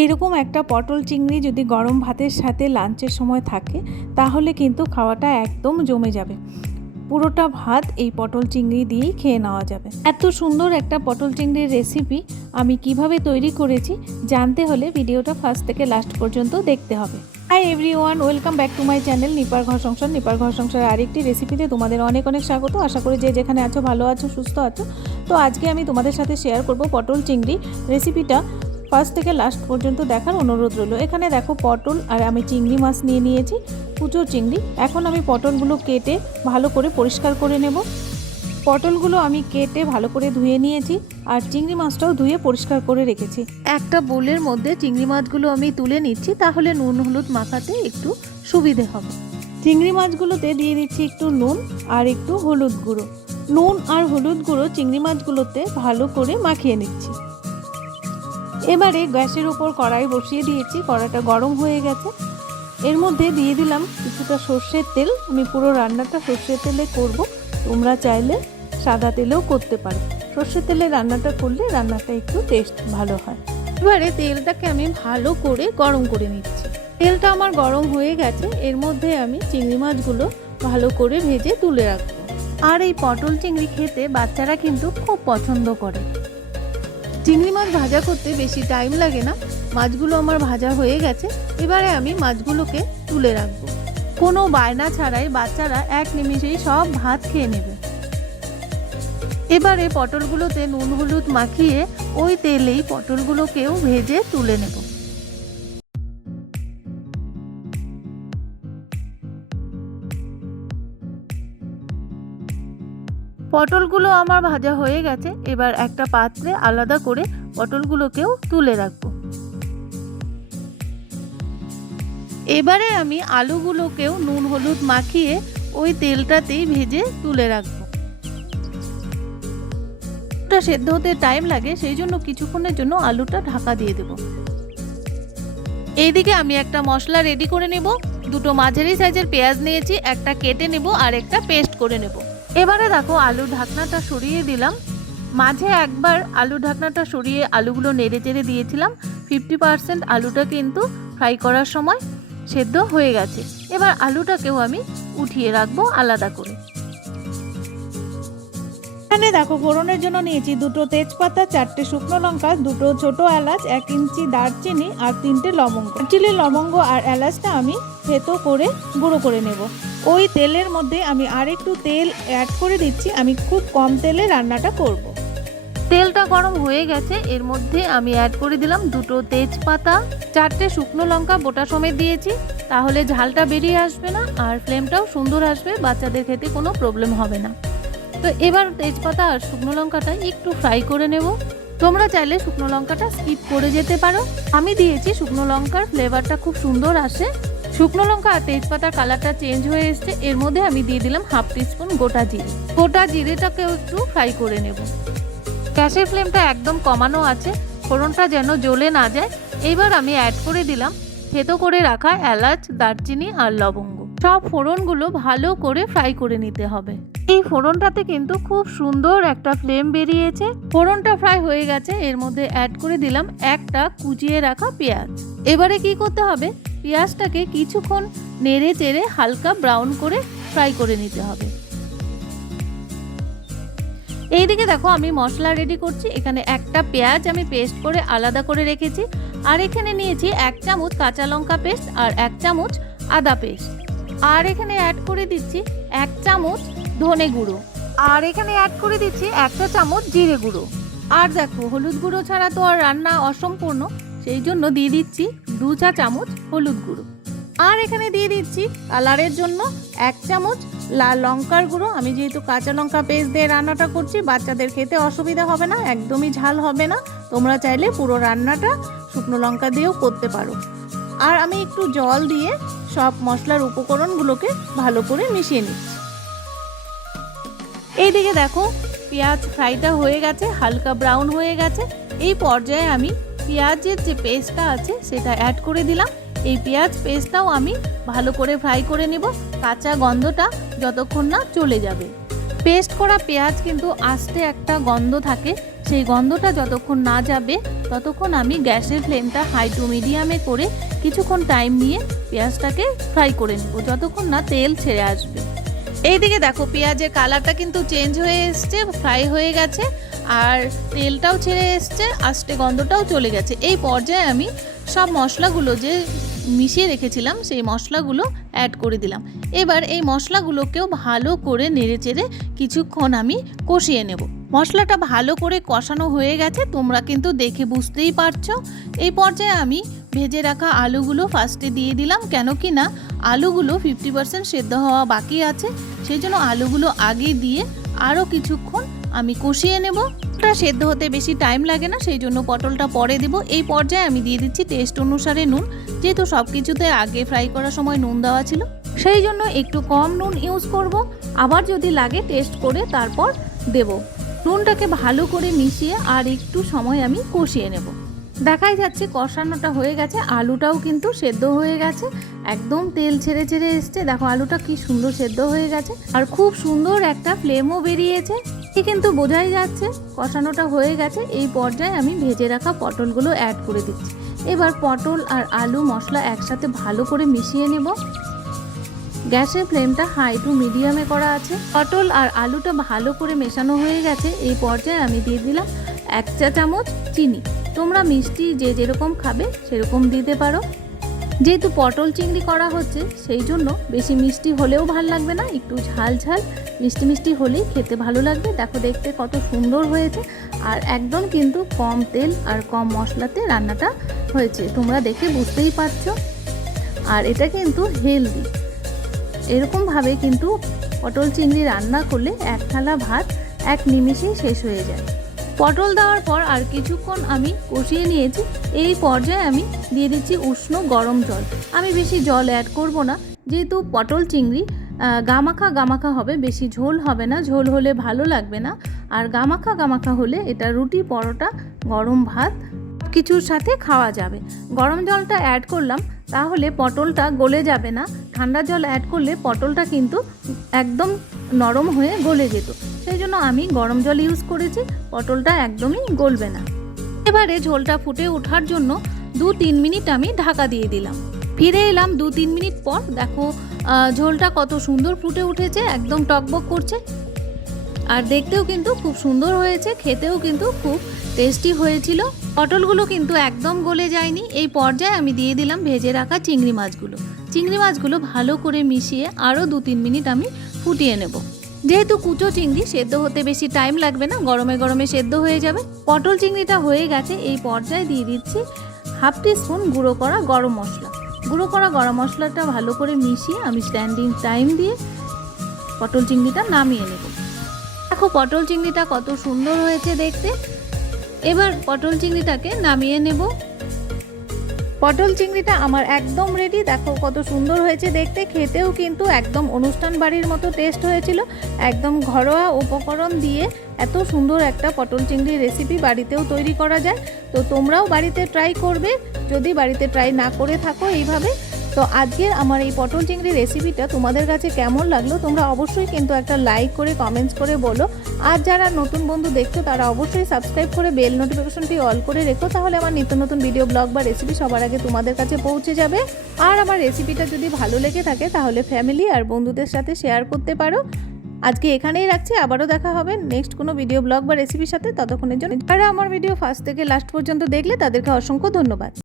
এইরকম একটা পটল চিংড়ি যদি গরম ভাতের সাথে লাঞ্চের সময় থাকে, তাহলে কিন্তু খাওয়াটা একদম জমে যাবে। পুরোটা ভাত এই পটল চিংড়ি দিয়েই খেয়ে নেওয়া যাবে। এত সুন্দর একটা পটল চিংড়ির রেসিপি আমি কীভাবে তৈরি করেছি, জানতে হলে ভিডিওটা ফার্স্ট থেকে লাস্ট পর্যন্ত দেখতে হবে। Hi everyone welcome back to my channel নিপার ঘর সংসার। নিপার ঘর সংসার আরেকটি রেসিপিতে তোমাদের অনেক অনেক স্বাগত। আশা করি যে যেখানে আছো, ভালো আছো, সুস্থ আছো। তো আজকে আমি তোমাদের সাথে শেয়ার করব পটল চিংড়ি রেসিপিটা ফার্স্ট থেকে লাস্ট পর্যন্ত দেখার অনুরোধ রইল। এখানে দেখো পটল আর আমি চিংড়ি মাছ নিয়ে নিয়েছি কুচো চিংড়ি। এখন আমি পটলগুলো কেটে ভালো করে পরিষ্কার করে নেব। পটলগুলো আমি কেটে ভালো করে ধুয়ে নিয়েছি আর চিংড়ি মাছটাও ধুয়ে পরিষ্কার করে রেখেছি। একটা বোলের মধ্যে চিংড়ি মাছগুলো আমি তুলে নিচ্ছি, তাহলে নুন হলুদ মাখাতে একটু সুবিধে হবে। চিংড়ি মাছগুলোতে দিয়ে দিচ্ছি একটু নুন আর একটু হলুদ গুঁড়ো। নুন আর হলুদ গুঁড়ো চিংড়ি মাছগুলোতে ভালো করে মাখিয়ে নিচ্ছি। এবারে গ্যাসের উপর কড়াই বসিয়ে দিয়েছি কড়াটা গরম হয়ে গেছে। এর মধ্যে দিয়ে দিলাম কিছুটা সর্ষের তেল। আমি পুরো রান্নাটা সর্ষের তেলে করব। তোমরা চাইলে সাদা তেলেও করতে পারো। সর্ষের তেলে রান্নাটা করলে রান্নাটা একটু টেস্ট ভালো হয়। এবারে তেলটাকে আমি ভালো করে গরম করে নিচ্ছি। তেলটা আমার গরম হয়ে গেছে। এর মধ্যে আমি চিংড়ি মাছগুলো ভালো করে ভেজে তুলে রাখব। আর এই পটল চিংড়ি খেতে বাচ্চারা কিন্তু খুব পছন্দ করে। চিংড়ি মাছ ভাজা করতে বেশি টাইম লাগে না। মাছগুলো আমার ভাজা হয়ে গেছে, এবারে আমি মাছগুলোকে তুলে রাখব। কোনো বায়না ছাড়াই বাচ্চারা এক নিমিষেই সব ভাত খেয়ে নেবে। এবারে পটলগুলোতে নুন হলুদ মাখিয়ে ওই তেলেই পটলগুলোকেও ভেজে তুলে নেব। পটলগুলো আমার ভাজা হয়ে গেছে, এবার একটা পাত্রে আলাদা করে পটলগুলোকেও তুলে রাখব। এবারে আমি আলুগুলোকেও নুন হলুদ মাখিয়ে ওই তেলটাতেই ভেজে তুলে রাখব। সেদ্ধ হতে টাইম লাগে, সেই জন্য কিছুক্ষণের জন্য আলুটা ঢাকা দিয়ে দেব। এইদিকে আমি একটা মশলা রেডি করে নেব, দুটো মাঝারি সাইজের পেঁয়াজ নিয়েছি, একটা কেটে নেব আর একটা পেস্ট করে নেব। এবারে দেখো আলুর ঢাকনাটা সরিয়ে দিলাম। মাঝে একবার আলুর ঢাকনাটা সরিয়ে আলুগুলো নেড়ে চেড়ে দিয়েছিলাম। ফিফটি পার্সেন্ট আলুটা কিন্তু ফ্রাই করার সময় সেদ্ধ হয়ে গেছে। এবার আলুটাকেও আমি উঠিয়ে রাখব আলাদা করে। এখানে দেখো ফোড়নের জন্য নিয়েছি দুটো তেজপাতা, চারটে শুকনো লঙ্কা, দুটো ছোট এলাচ, এক ইঞ্চি দারচিনি আর তিনটে লবঙ্গ। চিলি লবঙ্গ আর এলাচটা আমি থেতো করে গুঁড়ো করে নেব। ওই তেলের মধ্যে আমি আর একটু তেল অ্যাড করে দিচ্ছি, আমি খুব কম তেলে রান্নাটা করব। তেলটা গরম হয়ে গেছে, এর মধ্যে আমি অ্যাড করে দিলাম দুটো তেজপাতা, চারটে শুকনো লঙ্কা, বোটা সমেত দিয়েছি। তাহলে ঝালটা বেরিয়ে আসবে না, আর ফ্লেমটাও সুন্দর আসবে, বাচ্চাদের খেতে কোনো প্রবলেম হবে না। তো এবার তেজপাতা আর শুকনো লঙ্কাটা একটু ফ্রাই করে নেব। তোমরা চাইলে শুকনো লঙ্কাটা স্কিপ করে যেতে পারো। আমি দিয়েছি শুকনো লঙ্কার ফ্লেভারটা খুব সুন্দর আসে। শুকনো লঙ্কা আর তেজপাতার কালারটা চেঞ্জ হয়ে এসছে। এর মধ্যে আমি দিয়ে দিলাম হাফ টিস্পুন গোটা জিরে। গোটা জিরেটাকেও একটু ফ্রাই করে নেব। গ্যাসের ফ্লেমটা একদম কমানো আছে। ফোড়নটা যেন জ্বলে না যায়। এইবার আমি অ্যাড করে দিলাম থেতো করে রাখা এলাচ, দারচিনি আর লবঙ্গ। সব ফোড়নগুলো ভালো করে ফ্রাই করে নিতে হবে। এই ফোড়নটাতে কিন্তু খুব সুন্দর একটা ফ্লেম বেরিয়েছে। ফোড়নটা ফ্রাই হয়ে গেছে। এর মধ্যে অ্যাড করে দিলাম একটা কুচিয়ে রাখা পেঁয়াজ। এবারে কি করতে হবে? পেঁয়াজটাকে কিছুক্ষণ নেড়ে চেড়ে হালকা ব্রাউন করে ফ্রাই করে নিতে হবে। এইদিকে দেখো আমি মশলা রেডি করছি। এখানে একটা পেঁয়াজ আমি পেস্ট করে আলাদা করে রেখেছি। আর এখানে নিয়েছি এক চামচ কাঁচা লঙ্কা পেস্ট আর এক চামচ আদা পেস্ট আর এখানে অ্যাড করে দিচ্ছি এক চামচ ধনে গুঁড়ো। আর এখানে অ্যাড করে দিচ্ছি একটা চামচ জিরে গুঁড়ো। আর দেখো হলুদ গুঁড়ো ছাড়া তো আর রান্না অসম্পূর্ণ, সেই জন্য দিয়ে দিচ্ছি দু চা চামচ হলুদ গুঁড়ো। আর এখানে দিয়ে দিচ্ছি কালারের জন্য এক চামচ লাল লঙ্কার গুঁড়ো। আমি যেহেতু কাঁচা লঙ্কা পেস্ট দিয়ে রান্নাটা করছি, বাচ্চাদের খেতে অসুবিধা হবে না, একদমই ঝাল হবে না। তোমরা চাইলে পুরো রান্নাটা শুকনো লঙ্কা দিয়েও করতে পারো। আর আমি একটু জল দিয়ে সব মশলার উপকরণগুলোকে ভালো করে মিশিয়ে নিচ্ছি। এইদিকে দেখো, পেঁয়াজ ফ্রাইটা হয়ে গেছে, হালকা ব্রাউন হয়ে গেছে। এই পর্যায়ে আমি পেঁয়াজের যে পেস্টটা আছে, সেটা অ্যাড করে দিলাম। এই পেঁয়াজ পেস্টটাও আমি ভালো করে ফ্রাই করে নেব। কাঁচা গন্ধটা যতক্ষণ না চলে যাবে। পেস্ট করা পেঁয়াজ কিন্তু আস্তে একটা গন্ধ থাকে। সেই গন্ধটা যতক্ষণ না যাবে, ততক্ষণ আমি গ্যাসের ফ্লেমটা হাই টু মিডিয়ামে করে কিছুক্ষণ টাইম নিয়ে পেঁয়াজটাকে ফ্রাই করে নেব, যতক্ষণ না তেল ছেড়ে আসবে। এইদিকে দেখো, পেঁয়াজের কালারটা কিন্তু চেঞ্জ হয়ে এসছে ফ্রাই হয়ে গেছে। আর তেলটাও ছেড়ে এসছে আস্তে গন্ধটাও চলে গেছে। এই পর্যায়ে আমি সব মশলাগুলো যে মিশিয়ে রেখেছিলাম, সেই মশলাগুলো অ্যাড করে দিলাম। এবার এই মশলাগুলোকেও ভালো করে নেড়ে চেড়ে কিছুক্ষণ আমি কষিয়ে নেব। মশলাটা ভালো করে কষানো হয়ে গেছে, তোমরা কিন্তু দেখে বুঝতেই পারছ। এই পর্যায়ে আমি ভেজে রাখা আলুগুলো ফার্স্টে দিয়ে দিলাম, কেন কি না আলুগুলো ফিফটি পার্সেন্ট সেদ্ধ হওয়া বাকি আছে। সেই জন্য আলুগুলো আগে দিয়ে আরও কিছুক্ষণ আমি কষিয়ে নেব। ওটা সেদ্ধ হতে বেশি টাইম লাগে না, সেই জন্য পটলটা পরে দেব। এই পর্যায়ে আমি দিয়ে দিচ্ছি টেস্ট অনুসারে নুন। যেহেতু সব কিছুতে আগে ফ্রাই করার সময় নুন দেওয়া ছিল, সেই জন্য একটু কম নুন ইউজ করব। আবার যদি লাগে টেস্ট করে তারপর দেব। নুনটাকে ভালো করে মিশিয়ে আর একটু সময় আমি কষিয়ে নেব। দেখাই যাচ্ছে কষানোটা হয়ে গেছে, আলুটাও কিন্তু সেদ্ধ হয়ে গেছে। একদম তেল ছেড়ে ছেড়ে এসছে। দেখো আলুটা কি সুন্দর সেদ্ধ হয়ে গেছে। আর খুব সুন্দর একটা ফ্লেমও বেরিয়েছে। এ কিন্তু বোঝাই যাচ্ছে, কষানোটা হয়ে গেছে, এই পর্যায়ে আমি ভেজে রাখা পটলগুলো অ্যাড করে দিচ্ছি। এবার পটল আর আলু মশলা একসাথে ভালো করে মিশিয়ে নেব। গ্যাসের ফ্লেমটা হাই টু মিডিয়ামে করা আছে। পটল আর আলুটা ভালো করে মেশানো হয়ে গেছে, এই পর্যায়ে আমি দিয়ে দিলাম এক চা চামচ চিনি। তোমরা মিষ্টি যে যেরকম খাবে সেরকম দিতে পারো। যেহেতু পটল চিংড়ি করা হচ্ছে, সেই জন্য বেশি মিষ্টি হলেও ভালো লাগবে না, একটু ঝাল ঝাল মিষ্টি মিষ্টি হলেই খেতে ভালো লাগবে। দেখো দেখতে কত সুন্দর হয়েছে। আর একদম কিন্তু কম তেল আর কম মশলাতে রান্নাটা হয়েছে। তোমরা দেখে বুঝতেই পারছ। আর এটা কিন্তু হেলদি এরকমভাবে কিন্তু পটল চিংড়ি রান্না করলে এক থালা ভাত এক নিমিষেই শেষ হয়ে যায়। পটল দেওয়ার পর আর কিছুক্ষণ আমি কষিয়ে নিয়েছি। এই পর্যায়ে আমি দিয়ে দিচ্ছি উষ্ণ গরম জল। আমি বেশি জল অ্যাড করব না। যেহেতু পটল চিংড়ি গামাখা গামাখা হবে, বেশি ঝোল হবে না, ঝোল হলে ভালো লাগবে না। আর গামাখা গামাখা হলে এটা রুটি, পরোটা, গরম ভাত কিছুর সাথে খাওয়া যাবে। গরম জলটা অ্যাড করলাম, তাহলে পটলটা গলে যাবে না। ঠান্ডা জল অ্যাড করলে পটলটা কিন্তু একদম নরম হয়ে গলে যেত। সেই জন্য আমি গরম জল ইউজ করেছি, পটলটা একদমই গলবে না। এবারে ঝোলটা ফুটে ওঠার জন্য দু তিন মিনিট আমি ঢাকা দিয়ে দিলাম। ফিরে এলাম দু তিন মিনিট পর, দেখো ঝোলটা কত সুন্দর ফুটে উঠেছে, একদম টকবক করছে। আর দেখতেও কিন্তু খুব সুন্দর হয়েছে, খেতেও কিন্তু খুব টেস্টি হয়েছিল। পটলগুলো কিন্তু একদম গলে যায়নি। এই পর্যায়ে আমি দিয়ে দিলাম ভেজে রাখা চিংড়ি মাছগুলো। চিংড়ি মাছগুলো ভালো করে মিশিয়ে আরও দু তিন মিনিট আমি ফুটিয়ে নেব। যেহেতু কুচো চিংড়ি, সেদ্ধ হতে বেশি টাইম লাগবে না, গরমে গরমে সেদ্ধ হয়ে যাবে। পটল চিংড়িটা হয়ে গেছে, এই পর্যায়ে দিয়ে দিচ্ছি হাফ স্পুন গুঁড়ো করা গরম মশলা। গুঁড়ো করা গরম মশলাটা ভালো করে মিশিয়ে আমি স্ট্যান্ডিং টাইম দিয়ে পটল চিংড়িটা নামিয়ে নেব। দেখো পটল চিংড়িটা কত সুন্দর হয়েছে দেখতে। এবার পটল চিংড়িটাকে নামিয়ে নেব। পটল চিংড়িটা আমার একদম রেডি দেখো কত সুন্দর হয়েছে দেখতে। খেতেও কিন্তু একদম অনুষ্ঠান বাড়ির মতো টেস্ট হয়েছিল। একদম ঘরোয়া উপকরণ দিয়ে এত সুন্দর একটা পটল চিংড়ির রেসিপি বাড়িতেও তৈরি করা যায়। তো তোমরাও বাড়িতে ট্রাই করবে। যদি বাড়িতে ট্রাই না করে থাকো এইভাবে তো আজকের আমার এই পটল চিংড়ি রেসিপিটা তোমাদের কাছে কেমন লাগল তোমরা অবশ্যই কিন্তু একটা লাইক করে কমেন্টস করে বলো। আর যারা নতুন বন্ধু দেখছ, তারা অবশ্যই সাবস্ক্রাইব করে বেল নোটিফিকেশনটি অল করে রেখো, তাহলে আমার নিত্য নতুন ভিডিও ব্লগ বা রেসিপি সবার আগে তোমাদের কাছে পৌঁছে যাবে। আর আমার রেসিপিটা যদি ভালো লেগে থাকে, তাহলে ফ্যামিলি আর বন্ধুদের সাথে শেয়ার করতে পারো। আজকে এখানেই রাখছি, আবারও দেখা হবে নেক্সট কোনো ভিডিও ব্লগ বা রেসিপির সাথে। ততক্ষণের জন্য যারা আমার ভিডিও ফার্স্ট থেকে লাস্ট পর্যন্ত দেখলে, তাদেরকে অসংখ্য ধন্যবাদ।